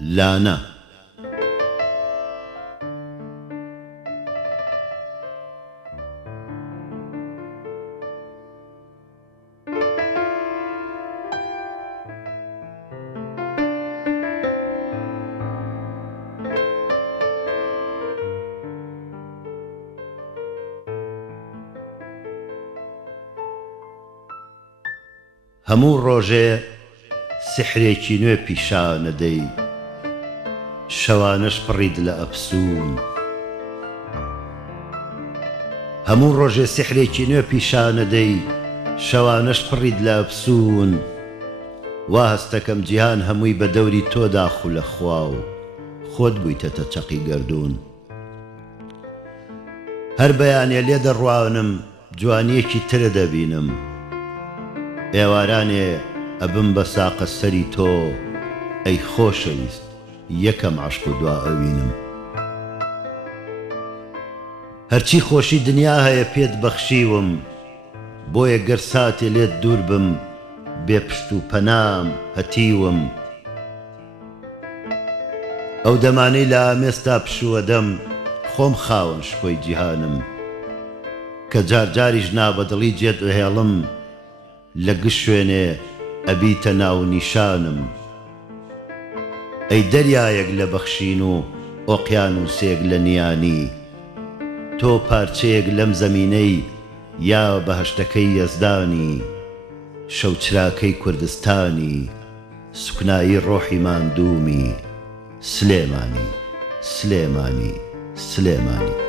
لانە هەموو ڕۆژێ سحرێکی نوێ پیشانەدەی شەوانەش پڕید لە ئەفسوون هەموو ڕۆژێ سحرێکی نوێ پیشانەدەی شەوانەش پڕید لە ئەفسوون وا هەستەکەم جیهان هەمووی بە دەوری تۆدا خو لە خوا و خۆت بوویتەتە چەقی گەردوون هەر بەیانێ لێ دەڕوانم جوانیەکی ترە دەبینم ئێوارانێ ئەبم بە ساقە سەری تۆ ئەی خۆشەویست یەکەم عەشق و دوا ئەوینم هەرچی خۆشی دنیا هەیە پێت بەخشیوم بۆیە گەر ساتێ لێت دوور بم بێ پشت و پەنام هەتیوم ئەو دەمانەی لە ئامێستا پشووە دەم خۆم خاوەن شکۆی جیهانم کە جارجاریش نابەدڵی جێت هێڵم لە گشت شوێنێ ئەبیتە ناو نیشانم ئەی دەریایەک لە بەخشین و ئۆقیانوسێک لە نیانی تۆ پارچەیەک لەم زەمینەی یا بەهەشتەکەی یەزدانی شەوچراکەی کوردستانی سوکنایی ڕۆحی ماندوومی سلێمانی سلێمانی سلێمانی